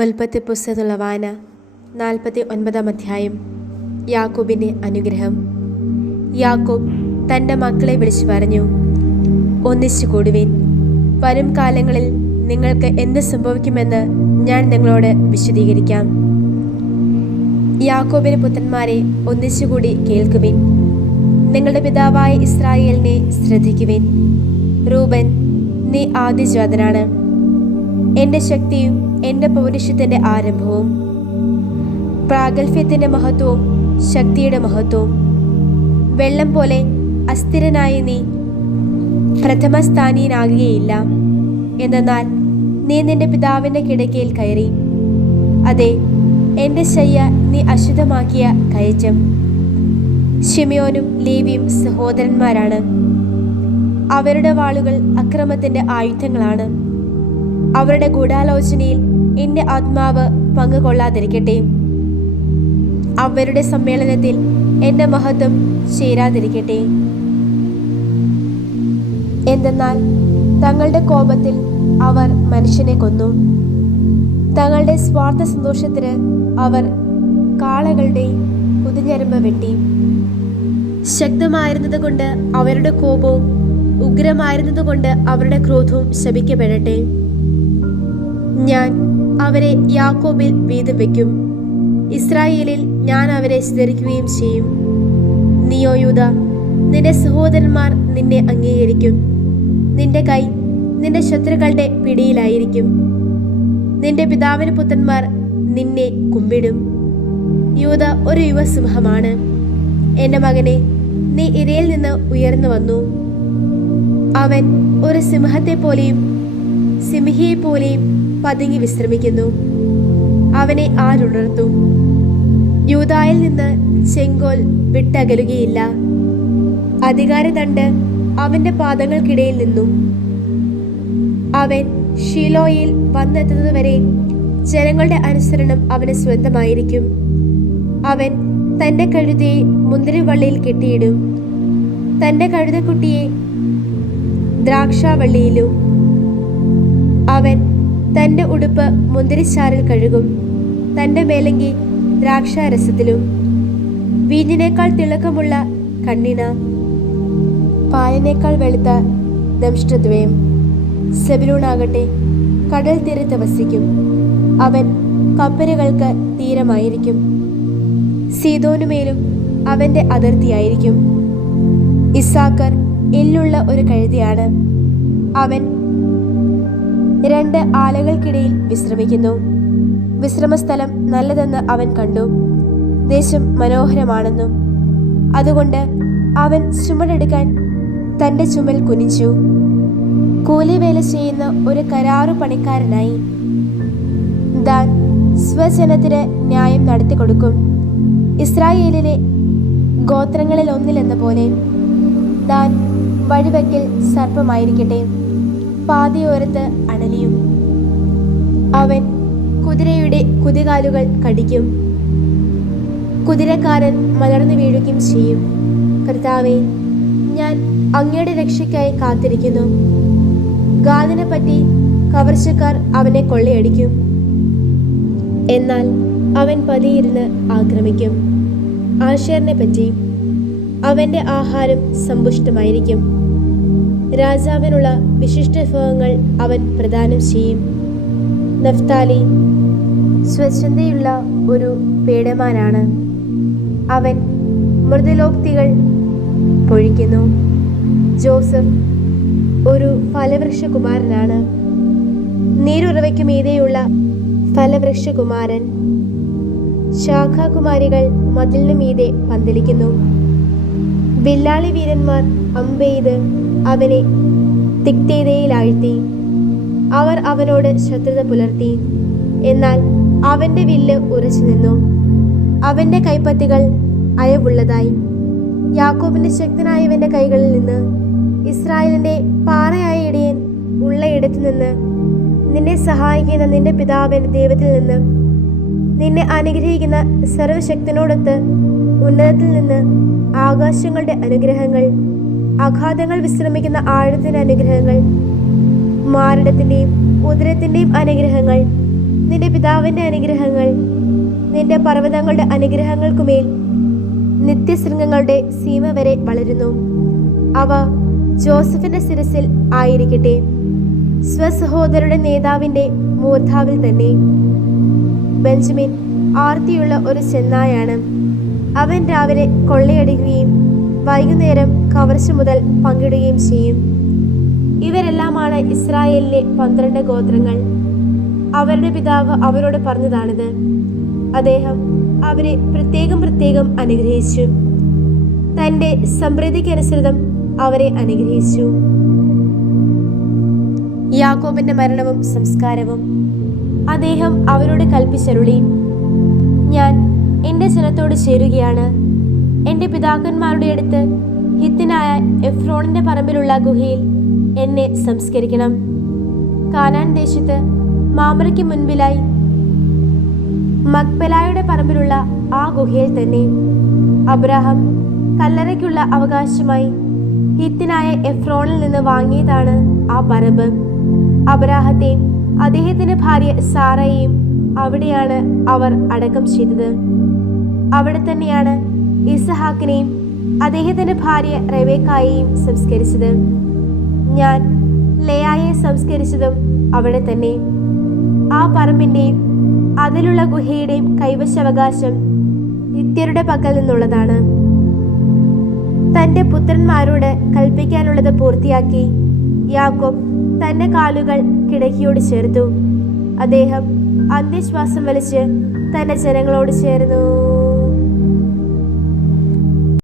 ഉൽപ്പത്തി പുസ്തകത്തിലുള്ള വായന 49 അധ്യായം. യാക്കോബിൻ്റെ അനുഗ്രഹം. യാക്കോബ് തൻ്റെ മക്കളെ വിളിച്ചു പറഞ്ഞു, ഒന്നിച്ചു കൂടുവിൻ. വരും കാലങ്ങളിൽ നിങ്ങൾക്ക് എന്ത് സംഭവിക്കുമെന്ന് ഞാൻ നിങ്ങളോട് വിശദീകരിക്കാം. യാക്കോബിൻ്റെ പുത്രന്മാരെ ഒന്നിച്ചുകൂടി കേൾക്കുവിൻ. നിങ്ങളുടെ പിതാവായ ഇസ്രായേലിനെ ശ്രദ്ധിക്കുവിൻ. റൂബൻ, നീ ആദ്യജാതനാണ്, എൻ്റെ ശക്തിയും എൻ്റെ പൗരുഷത്തിൻ്റെ ആരംഭവും, പ്രാഗൽഭ്യത്തിൻ്റെ മഹത്വവും ശക്തിയുടെ മഹത്വവും. വെള്ളം പോലെ അസ്ഥിരനായ നീ പ്രഥമസ്ഥാനീയനാകുകയില്ല. എന്നാൽ നീ നിന്റെ പിതാവിൻ്റെ കിടക്കയിൽ കയറി. അതെ, എൻ്റെ ശയ്യ നീ അശുദ്ധമാക്കിയ കയറ്റം. ശിമയോനും ലേവിയും സഹോദരന്മാരാണ്. അവരുടെ വാളുകൾ അക്രമത്തിൻ്റെ ആയുധങ്ങളാണ്. അവരുടെ ഗൂഢാലോചനയിൽ എൻ്റെ ആത്മാവ് പങ്കുകൊള്ളാതിരിക്കട്ടെ. അവരുടെ സമ്മേളനത്തിൽ എൻ്റെ മഹത്വം ചേരാതിരിക്കട്ടെ. എന്തെന്നാൽ തങ്ങളുടെ കോപത്തിൽ അവർ മനുഷ്യനെ കൊന്നു. തങ്ങളുടെ സ്വാർത്ഥ സന്തോഷത്തിന് അവർ കാളകളുടെ കുതിഞ്ഞരമ്പ് വെട്ടി. ശക്തമായിരുന്നതുകൊണ്ട് അവരുടെ കോപവും ഉഗ്രമായിരുന്നതുകൊണ്ട് അവരുടെ ക്രോധവും ശപിക്കപ്പെടട്ടെ. ഞാൻ അവരെ യാക്കോബിൽ വീതം വയ്ക്കും, ഇസ്രായേലിൽ ഞാൻ അവരെ ചിതറിക്കുകയും ചെയ്യും. നീയോ യൂദാ, നിന്റെ സഹോദരന്മാർ നിന്നെ അംഗീകരിക്കും. നിന്റെ കൈ നിന്റെ ശത്രുക്കളുടെ പിടിയിലായിരിക്കും. നിന്റെ പിതാവിന് പുത്രന്മാർ നിന്നെ കുമ്പിടും. യൂദ ഒരു യുവസിംഹമാണ്. എൻ്റെ മകനെ, നീ ഇരയിൽ നിന്ന് ഉയർന്നു വന്നു. അവൻ ഒരു സിംഹത്തെ പോലെയും സിംഹിയെ പോലെയും പതുങ്ങി വിശ്രമിക്കുന്നു. അവനെ ആരുണർത്തും? യൂദായിൽ നിന്ന് ചെങ്കോൽ വിട്ടകലുകയില്ല. അധികാരദണ്ഡ് അവന്റെ പാദങ്ങൾക്കിടയിൽ നിന്നും. അവൻ ഷീലോയിൽ വന്നെത്തുന്നതുവരെ ജനങ്ങളുടെ അനുസരണം അവന് സ്വന്തമായിരിക്കും. അവൻ തന്റെ കഴുതയെ മുന്തിരിവള്ളിയിൽ കെട്ടിയിടും, തന്റെ കഴുതക്കുട്ടിയെ ദ്രാക്ഷാവള്ളിയിലും. അവൻ തന്റെ ഉടുപ്പ് മുന്തിരിച്ചാറിൽ കഴുകും, തന്റെ മേലങ്കി ദ്രാക്ഷാരസത്തിലും. വീഞ്ഞിനേക്കാൾ തിളക്കമുള്ള കണ്ണിന, പാലിനേക്കാൾ വെളുത്ത ദംഷ്ട്രദ്വയം. സെബൂലൂനാകട്ടെ കടൽ തീരത്ത് വസിക്കും. അവൻ കപ്പലുകൾക്ക് തീരമായിരിക്കും. സീദോനുമേലും അവന്റെ അതിർത്തിയായിരിക്കും. ഇസ്സാക്കർ എല്ലുള്ള ഒരു കഴുതയാണ്. അവൻ 2 ആലകൾക്കിടയിൽ വിശ്രമിക്കുന്നു. വിശ്രമസ്ഥലം നല്ലതെന്ന് അവൻ കണ്ടു, ദേശം മനോഹരമാണെന്നും. അതുകൊണ്ട് അവൻ ചുമടെടുക്കാൻ തൻ്റെ ചുമൽ കുനിച്ചു. കൂലിവേല ചെയ്യുന്ന ഒരു കരാറു പണിക്കാരനായി. ദാൻ സ്വജനത്തിന് ന്യായം നടത്തിക്കൊടുക്കും. ഇസ്രായേലിലെ ഗോത്രങ്ങളിൽ ഒന്നിലെന്ന പോലെ ദാൻ വഴിവെക്കൽ സർപ്പമായിരിക്കട്ടെ, പാതയോരത്ത് അണലിയും. അവൻ കുതിരയുടെ കുതികാലുകൾ കടിക്കും, കുതിരക്കാരൻ മലർന്നു വീഴുകയും ചെയ്യും. കർത്താവേ, ഞാൻ അങ്ങയുടെ രക്ഷയ്ക്കായി കാത്തിരിക്കുന്നു. ഗാദിനെ പറ്റി കവർച്ചക്കാർ അവനെ കൊള്ളയടിക്കും, എന്നാൽ അവൻ പതിയിരുന്ന് ആക്രമിക്കും. ആശേറിനെ പറ്റി അവന്റെ ആഹാരം സമ്പുഷ്ടമായിരിക്കും. രാജാവിനുള്ള വിശിഷ്ട വിഭവങ്ങൾ അവൻ പ്രദാനം ചെയ്യും. നഫ്താലി സ്വച്ഛതയുള്ള ഒരു പേടമാനാണ്. അവൻ മൃദുലോക്തികൾ പൊഴിക്കുന്നു. ജോസഫ് ഒരു ഫലവൃക്ഷകുമാരനാണ്, നീരുറവയ്ക്കു മീതെയുള്ള ഫലവൃക്ഷകുമാരൻ. ശാഖാകുമാരികൾ മതിലിനു മീതെ പന്തലിക്കുന്നു. വില്ലാളി വീരന്മാർ അമ്പെയ്ത് അവനെ തിക്തേതയിലാഴ്ത്തി. അവർ അവനോട് ശത്രുത പുലർത്തി, എന്നാൽ അവന്റെ വില്ല് ഉറച്ചു നിന്നു. അവന്റെ കൈപ്പത്തികൾ അയവുള്ളതായി. യാക്കോബിന്റെ ശക്തനായവന്റെ കൈകളിൽ നിന്ന്, ഇസ്രായേലിന്റെ പാറയായ ഇടയൻ ഉള്ള ഇടത്തു നിന്ന്, നിന്നെ സഹായിക്കുന്ന നിന്റെ പിതാവിന്റെ ദൈവത്തിൽ നിന്ന്, നിന്നെ അനുഗ്രഹിക്കുന്ന സർവശക്തനോടൊത്ത് ഉന്നതത്തിൽ നിന്ന് ആകാശങ്ങളുടെ അനുഗ്രഹങ്ങൾ, അഗാധങ്ങൾ വിശ്രമിക്കുന്ന ആഴത്തിന്റെ അനുഗ്രഹങ്ങൾ, മാറിടത്തിന്റെയും ഉദരത്തിന്റെയും അനുഗ്രഹങ്ങൾ നിന്റെ പിതാവിൻ്റെ അനുഗ്രഹങ്ങൾ നിന്റെ പർവ്വതങ്ങളുടെ അനുഗ്രഹങ്ങൾക്കുമേൽ നിത്യശൃംഗങ്ങളുടെ സീമ വരെ വളരുന്നു. അവ ജോസഫിന്റെ ശിരസിൽ ആയിരിക്കട്ടെ, സ്വസഹോദരരുടെ നേതാവിന്റെ മൂർധാവിൽ തന്നെ. ബെഞ്ചമിൻ ആർത്തിയുള്ള ഒരു ചെന്നായാണ്. അവൻ രാവിലെ കൊള്ളയടിക്കുകയും വൈകുന്നേരം കവർച്ച മുതൽ പങ്കിടുകയും ചെയ്യും. ഇവരെല്ലാമാണ് ഇസ്രായേലിലെ 12 ഗോത്രങ്ങൾ. അവരുടെ പിതാവ് അവരോട് പറഞ്ഞതാണിത്. അദ്ദേഹം അവരെ പ്രത്യേകം പ്രത്യേകം അനുഗ്രഹിച്ചു. തൻ്റെ സമൃദ്ധിക്കനുസൃതം അവരെ അനുഗ്രഹിച്ചു. യാക്കോബിന്റെ മരണവും സംസ്കാരവും. അദ്ദേഹം അവരോട് കൽപ്പിച്ചരുളി, ഞാൻ എൻ്റെ ജനത്തോട് ചേരുകയാണ്. എൻ്റെ പിതാക്കന്മാരുടെ അടുത്ത് ഹിത്തിനായ എഫ്രോണിന്റെ പറമ്പിലുള്ള ഗുഹയിൽ എന്നെ സംസ്കരിക്കണം. കാനാൻ ദേശത്ത് മാമറയ്ക്ക് മുൻപിലായി മക്പെലായുടെ പറമ്പിലുള്ള ആ ഗുഹയിൽ തന്നെ. അബ്രാഹാം കല്ലറയ്ക്കുള്ള അവകാശമായി ഹിത്തിനായ എഫ്രോണിൽ നിന്ന് വാങ്ങിയതാണ് ആ പറമ്പ്. അബ്രാഹത്തെയും അദ്ദേഹത്തിന്റെ ഭാര്യ സാറയെയും അവിടെയാണ് അവർ അടക്കം ചെയ്തത്. അവിടെ തന്നെയാണ് ഇസഹാക്കിനെയും അദ്ദേഹത്തിന്റെ ഭാര്യ റെബേക്കായെയും സംസ്കരിച്ചത്. ഞാൻ ലേയായെ സംസ്കരിച്ചതും അവിടെ തന്നെ. ആ പറമ്പിന്റെയും അതിലുള്ള ഗുഹയുടെയും കൈവശാവകാശം ഹിത്യരുടെ പക്കൽ നിന്നുള്ളതാണ്. തന്റെ പുത്രന്മാരോട് കൽപ്പിക്കാനുള്ളത് പൂർത്തിയാക്കി യാക്കോബ് തന്റെ കാലുകൾ കിടക്കിയോട് ചേർത്തു. അദ്ദേഹം അന്ത്യശ്വാസം വലിച്ച് തന്റെ ജനങ്ങളോട് ചേർന്നു.